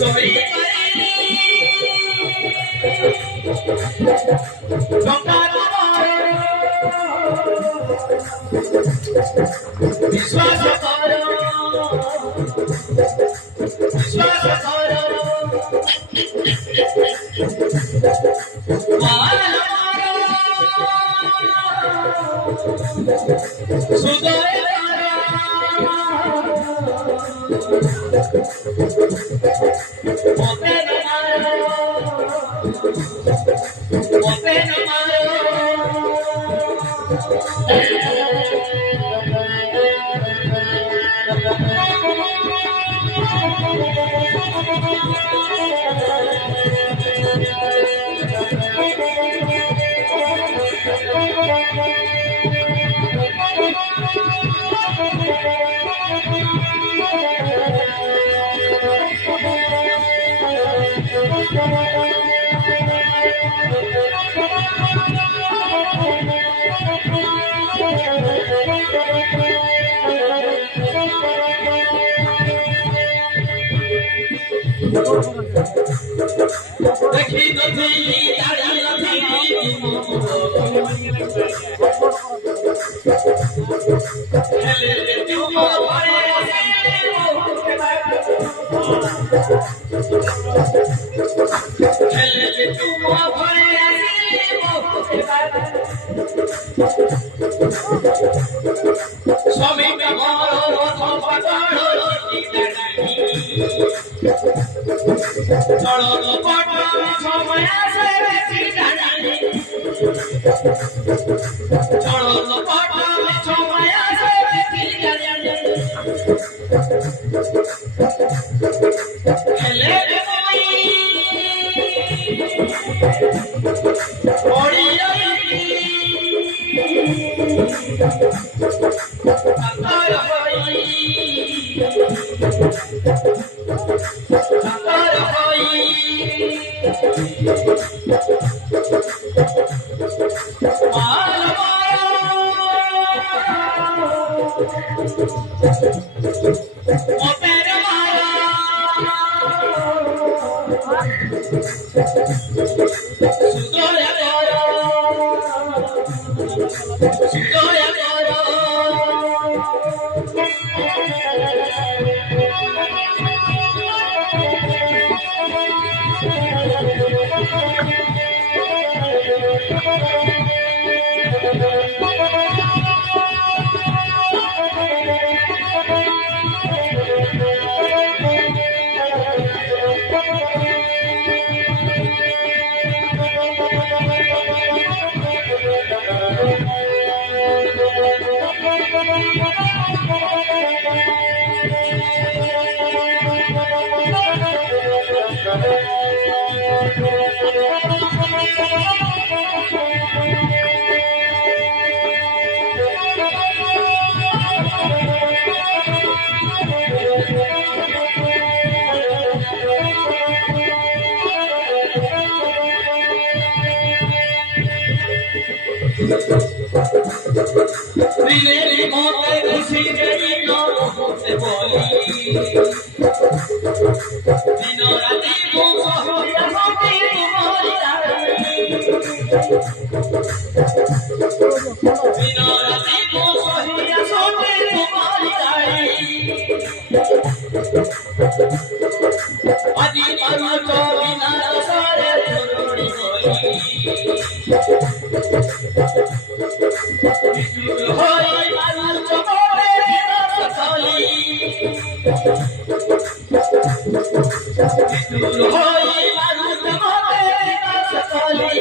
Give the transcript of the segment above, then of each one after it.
चोरी विश्वास करो विश्वास करो मार मारो सुधर मोते न मारो देखी नथी दाढ़ी नथी हेले तुम भरे हेले तुम भरे स्वामी का मारो रथ पकड़ो चलो तो पटो समय से चिड़ानी चलो तो पटो समय से चिड़ानी हेले कोई ओड़ी अंतर होई दिले मोते खुशी गई नो से बोली दिनो राती को सोहिया सोती तुम्हारी दिनो राती को सोहिया सोती तुम्हारी अजी मरु तो बिना सारे छोड़ी बोली होई मारू चोरे सताली होई मारू चोरे सताली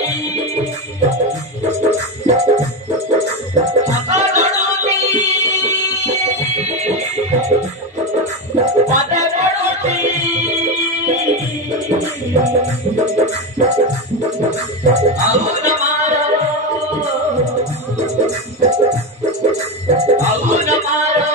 हकाडोटी पादे बडोटी आउन मारो आउन मारो